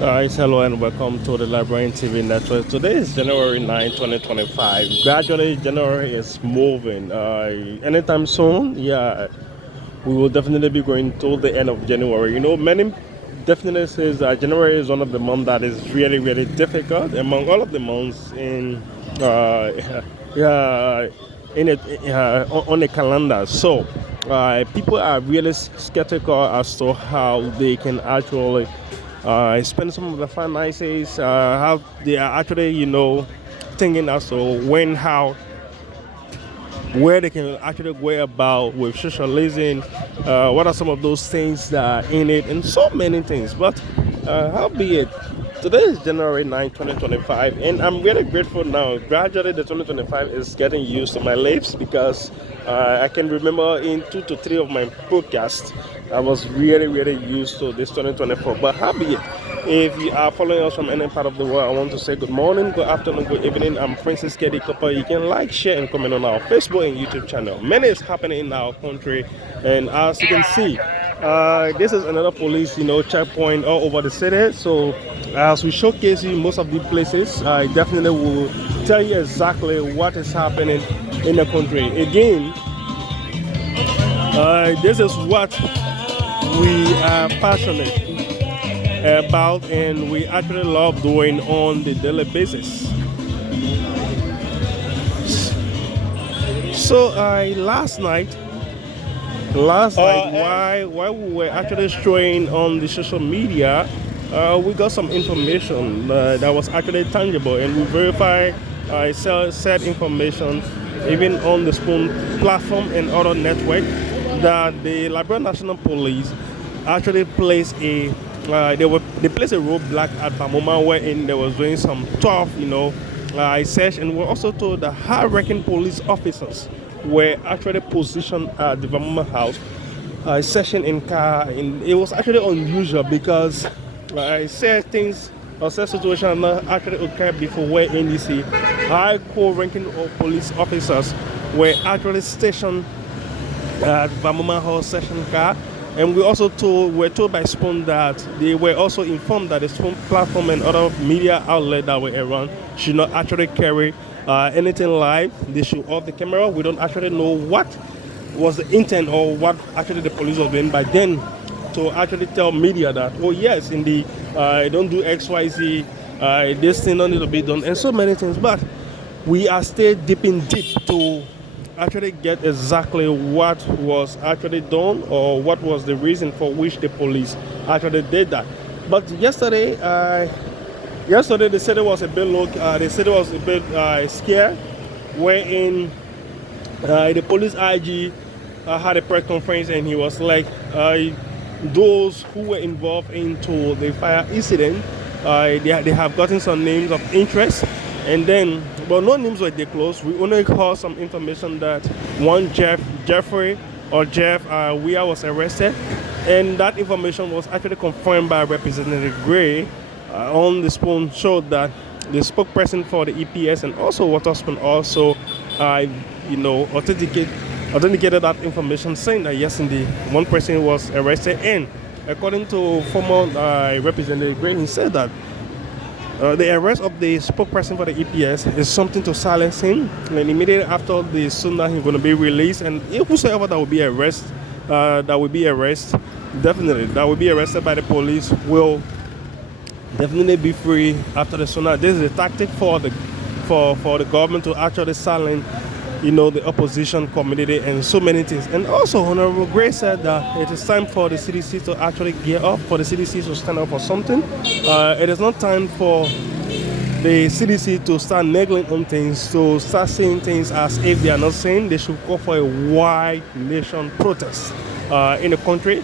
Guys, hello and welcome to the Liberian TV network. Today is January 9, 2025. Gradually, January is moving. Anytime soon, yeah, we will definitely be going to the end of January. Many definitely says that January is one of the months that is really, really difficult among all of the months yeah, in it on the calendar. So, people are really skeptical as to how they can actually spend some of the finances, how they are actually, thinking as to when, how, where they can actually go about with socializing, what are some of those things that are in it, and so many things. But how be it, today is January 9, 2025, and I'm really grateful now. Gradually, the 2025 is getting used to my lips because I can remember in 2 to 3 of my podcasts, I was really, really used to this 2024. But how be it? If you are following us from any part of the world, I want to say good morning, good afternoon, good evening. I'm Princess Kedi Copper. You can like, share, and comment on our Facebook and YouTube channel. Many is happening in our country, and as you can see, this is another police, checkpoint all over the city. So, as we showcase you most of the places, I definitely will tell you exactly what is happening in the country. Again, this is what we are passionate about and we actually love doing on the daily basis. So last night while we were actually showing on the social media, we got some information that was actually tangible, and we verified said information even on the Spoon platform and other network that the Liberia National Police actually placed they placed a roadblock at Bamoma wherein they was doing some tough, search, and we're also told that high-ranking police officers were actually positioned at the Bamoma house, session in car, and it was actually unusual because I said things or said situations not actually occurred before where NDC high ranking police officers were actually stationed at Bamoma house session car. And we also were told by Spoon that they were also informed that the Spoon platform and other media outlets that were around should not actually carry anything live. They should off the camera. We don't actually know what was the intent or what actually the police was doing by then to actually tell media that, oh yes, indeed, don't do XYZ, this thing don't need to be done, and so many things. But we are still deep to actually get exactly what was actually done or what was the reason for which the police actually did that. But yesterday the city was a bit scared, wherein the police IG had a press conference, and he was like, those who were involved into the fire incident, they have gotten some names of interest. And then, but no names were disclosed. We only got some information that one Jeff Weah was arrested, and that information was actually confirmed by Representative Gray on the Spoon show that the spokesperson for the EPS and also Waterspoon also, authenticated that information, saying that yes, indeed, one person was arrested. And according to former Representative Gray, he said that the arrest of the spokesperson for the EPS is something to silence him, and immediately after the soon that he's going to be released, and whosoever that will be arrested, definitely that will be arrested by the police will definitely be free after the soon. This is a tactic for the government to actually silence, the opposition community and so many things. And also, Honorable Gray said that it is time for the CDC to actually gear up, for the CDC to stand up for something. It is not time for the CDC to start neglecting on things, to start saying things as if they are not saying. They should call for a wide nation protest in the country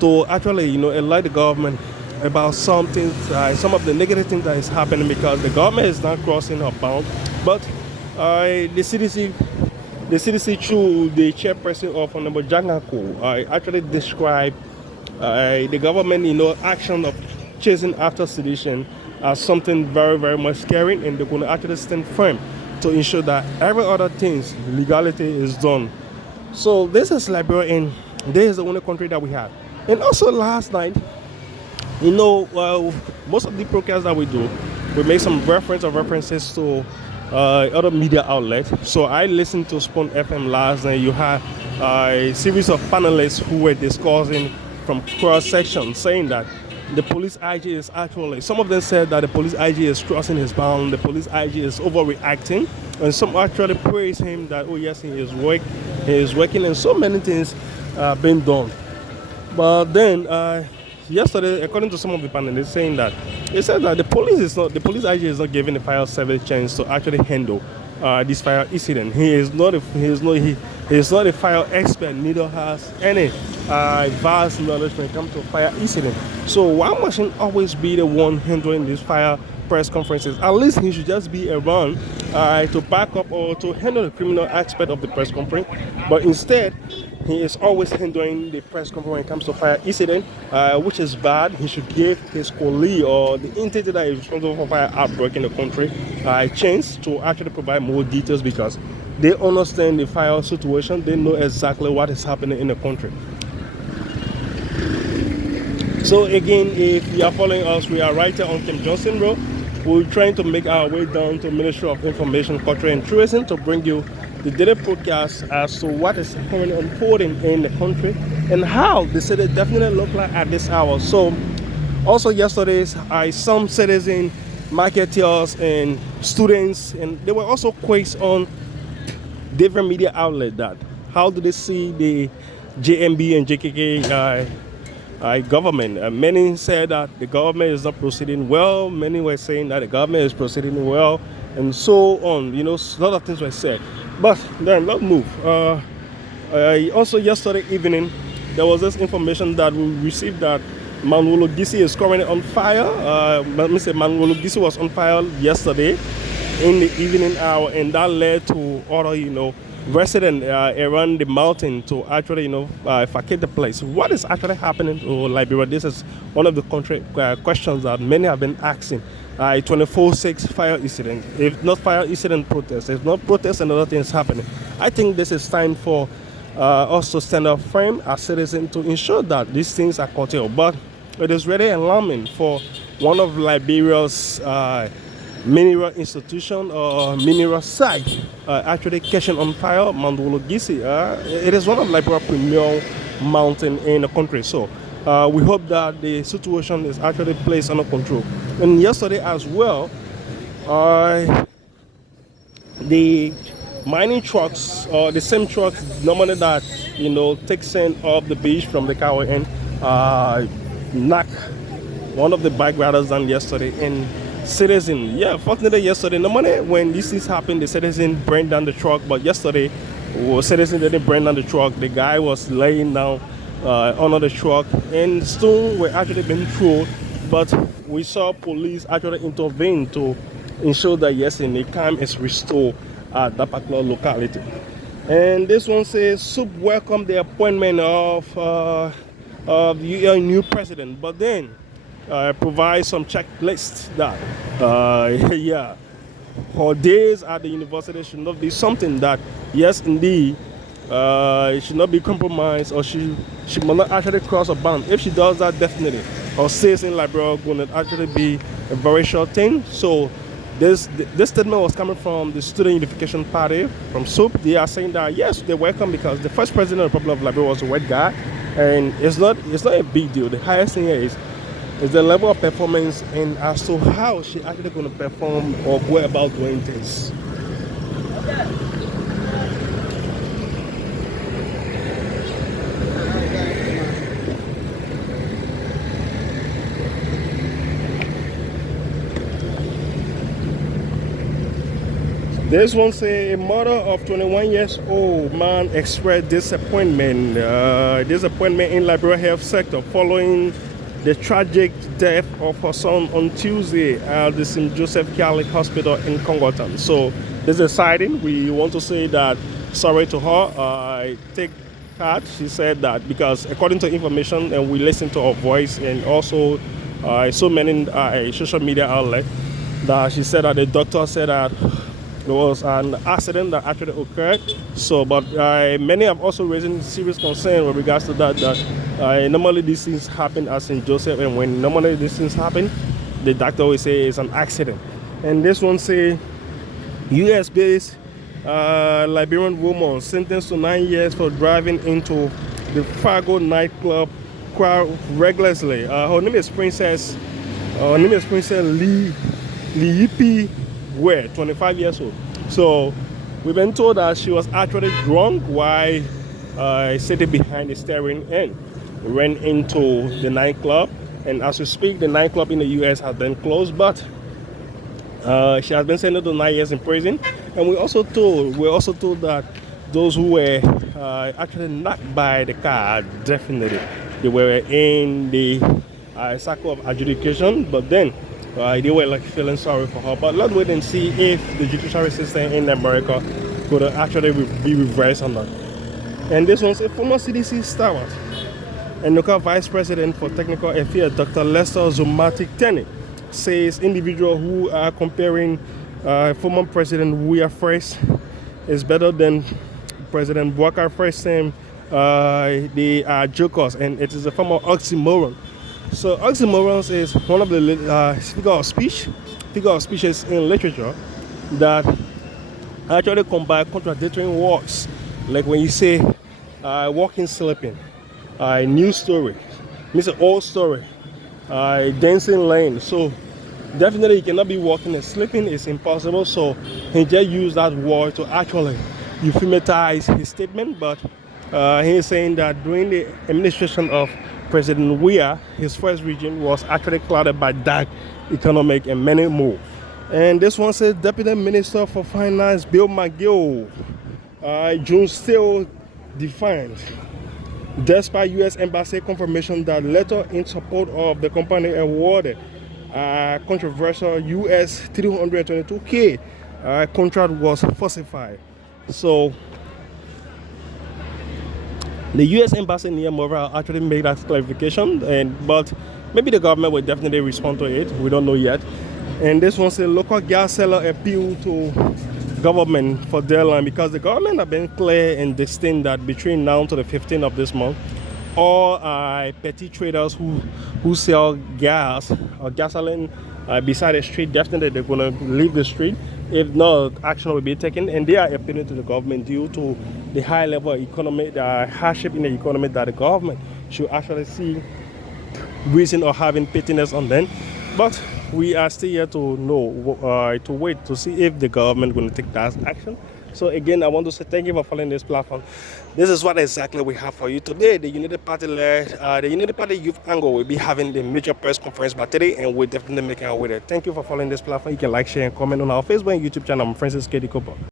to actually, alert the government about some things, some of the negative things that is happening, because the government is not crossing her bound. But the CDC through the chairperson of Honorable Jangako, actually described the government, action of chasing after sedition as something very, very much scary, and they're going to actually stand firm to ensure that every other things, legality is done. So this is Liberia, and this is the only country that we have. And also last night, You know, most of the podcasts that we do, we make some references to other media outlets. So I listened to Spoon FM last night. You had a series of panelists who were discussing from cross sections, saying that the police IG is actually, some of them said that the police IG is crossing his bound, the police IG is overreacting, and some actually praise him that, oh yes, he is working, and so many things being done. But then yesterday, according to some of the panelists, saying that they said that the police IG is not giving the fire service chance to actually handle this fire incident. He is not a fire expert, neither has any vast knowledge when it comes to fire incident. So why must he always be the one handling these fire press conferences? At least he should just be around to back up or to handle the criminal aspect of the press conference. But instead, he is always handling the press conference when it comes to fire incident, which is bad. He should give his colleague or the entity that is responsible for fire outbreak in the country a chance to actually provide more details, because they understand the fire situation. They know exactly what is happening in the country. So again, if you are following us, we are right here on Kim Johnson Road. We're trying to make our way down to Ministry of Information, Culture and Tourism to bring you the daily podcast as to what is currently unfolding in the country and how the city definitely look like at this hour. So also yesterday, some citizens, marketers and students, and they were also quizzed on different media outlets that how do they see the JMB and JKK government. Many said that the government is not proceeding well. Many were saying that the government is proceeding well, and so on. You know, a lot of things were said. But then let's move. Also yesterday evening, there was this information that we received that Mountain Wologisi is currently on fire. Mountain Wologisi was on fire yesterday in the evening hour, and that led to other, residents around the mountain to actually, vacate the place. What is actually happening to Liberia? This is one of the questions that many have been asking. 24/6 fire incident. If not fire incident, protest. If not protest, and other things happening. I think this is time for us to stand up firm as citizens to ensure that these things are curtailed. But it is really alarming for one of Liberia's mineral institution or mineral site actually catching on fire, Mountain Wologisi. It is one of Liberia's premier mountain in the country. So we hope that the situation is actually placed under control. And yesterday as well, the mining trucks, or the same trucks normally that take sand off the beach from the car and knock one of the bike riders down yesterday. And citizen, fortunately yesterday, normally when these things happen, the citizen burned down the truck, but yesterday, citizen didn't burn down the truck. The guy was laying down under the truck, and stones were actually being thrown, but we saw police actually intervene to ensure that yes, the calm is restored at that particular locality. And this one says, SUP welcomed the appointment of the new president, but then provide some checklists that her days at the university should not be something that, yes, indeed, it should not be compromised, or she must not actually cross a bound. If she does that, definitely her stays in Liberia are going to actually be a very short thing. So this statement was coming from the Student Unification Party, from SUP. They are saying that yes, they welcome, because the first president of the Republic of Liberia was a white guy, and it's not a big deal. The highest thing is the level of performance and as to how she actually going to perform or go about doing things. This one say a mother of 21 years old man expressed disappointment in Liberia health sector following the tragic death of her son on Tuesday at the St. Joseph Catholic Hospital in Congleton. So this is exciting. We want to say that sorry to her. I take heart. She said that because according to information, and we listened to her voice, and also so many social media outlets, that she said that the doctor said that there was an accident that actually occurred. So, but many have also raising serious concern with regards to that. That normally these things happen at St. Joseph, and when normally these things happen, the doctor always say it's an accident. And this one say, U.S.-based Liberian woman sentenced to 9 years for driving into the Fargo nightclub crowd recklessly. Her name is Princess. Her name is Princess Liberia Weah, 25 years old. So we've been told that she was actually drunk while sitting behind the steering and ran into the nightclub. And as we speak, the nightclub in the U.S. has been closed, but she has been sentenced to 9 years in prison. And we're also told that those who were actually knocked by the car, definitely they were in the cycle of adjudication, but then they were like feeling sorry for her. But let's wait and see if the judiciary system in America could actually be reversed on that. And this one's a former CDC steward and local vice president for technical affairs, Dr. Lester Zomatic Tenny, says individuals who are comparing former President Weah first is better than President Bokai first time. They are jokers, and it is a form of oxymoron. So oxymorons is one of the figure of speeches in literature that actually combine contradictory words. Like when you say walking, sleeping, new story, means an old story, dancing lane. So definitely you cannot be walking and sleeping, it's impossible. So he just used that word to actually euphemize his statement, but he is saying that during the administration of President Weah, his first regime was actually clouded by dark economic and many more. And this one says Deputy Minister for Finance Bill McGill, June still defined, despite U.S. Embassy confirmation that letter in support of the company awarded controversial U.S. $322K contract was falsified. So the U.S. Embassy near Monrovia actually made that clarification, but maybe the government will definitely respond to it. We don't know yet. And this one says local gas seller appeal to government for their land, because the government have been clear and distinct that between now to the 15th of this month, all petty traders who sell gas or gasoline beside the street, definitely they're going to leave the street. If not, action will be taken, and they are appealing to the government due to the high level of economy, the hardship in the economy, that the government should actually see reason or having pettiness on them. But we are still here to know, to wait to see if the government will take that action. So again, I want to say thank you for following this platform. This is what exactly we have for you today. The United Party the United Party Youth Angle will be having the major press conference by today, and we're definitely making our way there. Thank you for following this platform. You can like, share, and comment on our Facebook and YouTube channel. I'm Francis K. Kopa.